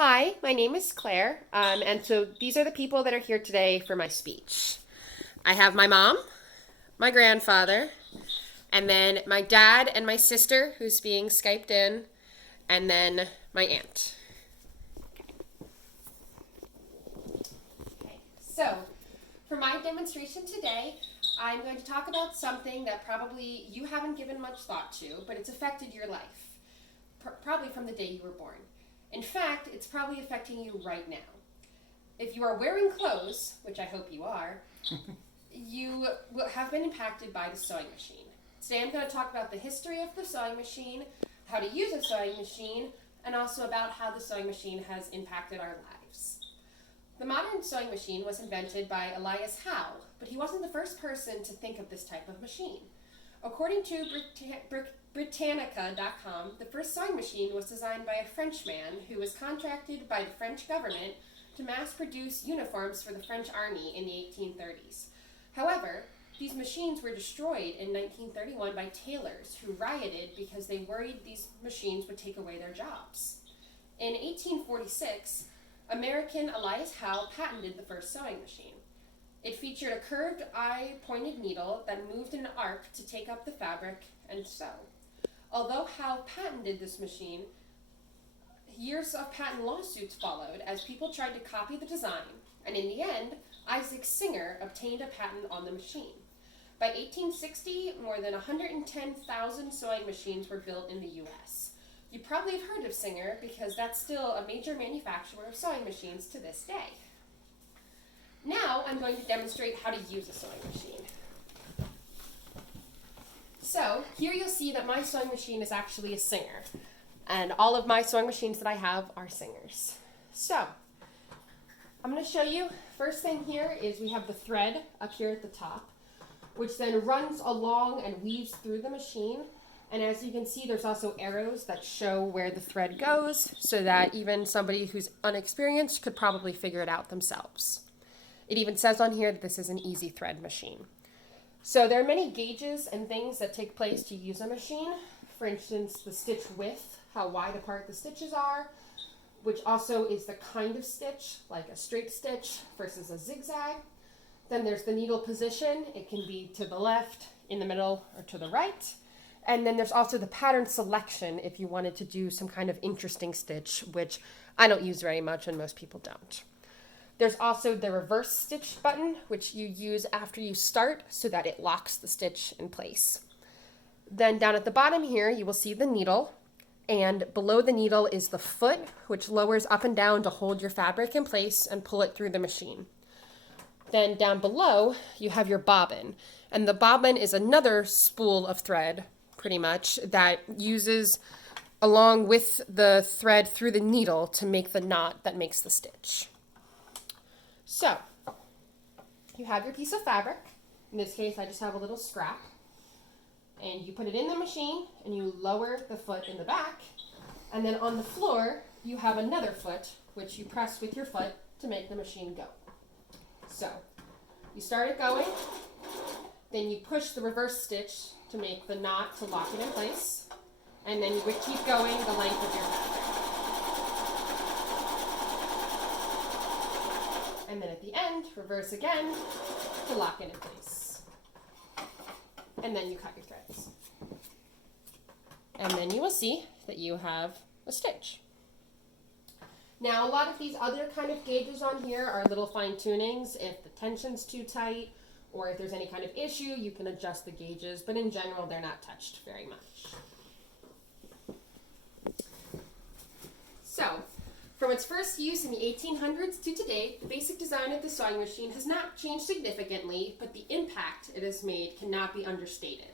Hi, my name is Claire, and so these are the people that are here today for my speech. I have my mom, my grandfather, and then my dad and my sister, who's being Skyped in, and then my aunt. Okay, so for my demonstration today, I'm going to talk about something that probably you haven't given much thought to, but it's affected your life, probably from the day you were born. In fact, it's probably affecting you right now. If you are wearing clothes, which I hope you are, you will have been impacted by the sewing machine. Today I'm going to talk about the history of the sewing machine, how to use a sewing machine, and also about how the sewing machine has impacted our lives. The modern sewing machine was invented by Elias Howe, but he wasn't the first person to think of this type of machine. According to Britannica.com, the first sewing machine was designed by a Frenchman who was contracted by the French government to mass produce uniforms for the French army in the 1830s. However, these machines were destroyed in 1931 by tailors who rioted because they worried these machines would take away their jobs. In 1846, American Elias Howe patented the first sewing machine. It featured a curved eye-pointed needle that moved in an arc to take up the fabric and sew. Although Howe patented this machine, years of patent lawsuits followed as people tried to copy the design, and in the end, Isaac Singer obtained a patent on the machine. By 1860, more than 110,000 sewing machines were built in the U.S. You probably have heard of Singer because that's still a major manufacturer of sewing machines to this day. Now I'm going to demonstrate how to use a sewing machine. So here you'll see that my sewing machine is actually a Singer. And all of my sewing machines that I have are Singers. So I'm going to show you, first thing here is we have the thread up here at the top, which then runs along and weaves through the machine. And as you can see, there's also arrows that show where the thread goes so that even somebody who's unexperienced could probably figure it out themselves. It even says on here that this is an easy thread machine. So there are many gauges and things that take place to use a machine. For instance, the stitch width, how wide apart the stitches are, which also is the kind of stitch, like a straight stitch versus a zigzag. Then there's the needle position. It can be to the left, in the middle, or to the right. And then there's also the pattern selection if you wanted to do some kind of interesting stitch, which I don't use very much and most people don't. There's also the reverse stitch button, which you use after you start so that it locks the stitch in place. Then down at the bottom here, you will see the needle, and below the needle is the foot, which lowers up and down to hold your fabric in place and pull it through the machine. Then down below, you have your bobbin, and the bobbin is another spool of thread, pretty much, that uses along with the thread through the needle to make the knot that makes the stitch. So, you have your piece of fabric. In this case, I just have a little scrap. And you put it in the machine, and you lower the foot in the back. And then on the floor, you have another foot, which you press with your foot to make the machine go. So, you start it going. Then you push the reverse stitch to make the knot to lock it in place. And then you would keep going the length of your fabric. And then at the end, reverse again to lock it in place. And then you cut your threads. And then you will see that you have a stitch. Now, a lot of these other kind of gauges on here are little fine tunings. If the tension's too tight or if there's any kind of issue, you can adjust the gauges, but in general, they're not touched very much. So, from its first use in the 1800s to today, the basic design of the sewing machine has not changed significantly, but the impact it has made cannot be understated.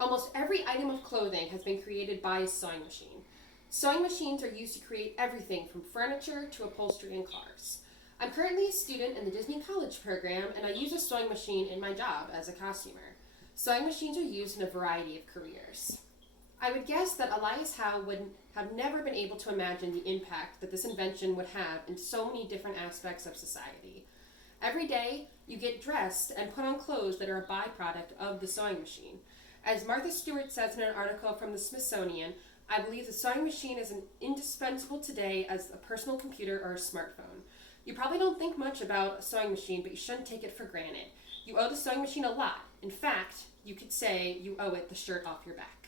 Almost every item of clothing has been created by a sewing machine. Sewing machines are used to create everything from furniture to upholstery and cars. I'm currently a student in the Disney College program, and I use a sewing machine in my job as a costumer. Sewing machines are used in a variety of careers. I would guess that Elias Howe would have never been able to imagine the impact that this invention would have in so many different aspects of society. Every day, you get dressed and put on clothes that are a byproduct of the sewing machine. As Martha Stewart says in an article from the Smithsonian, I believe the sewing machine is indispensable today as a personal computer or a smartphone. You probably don't think much about a sewing machine, but you shouldn't take it for granted. You owe the sewing machine a lot. In fact, you could say you owe it the shirt off your back.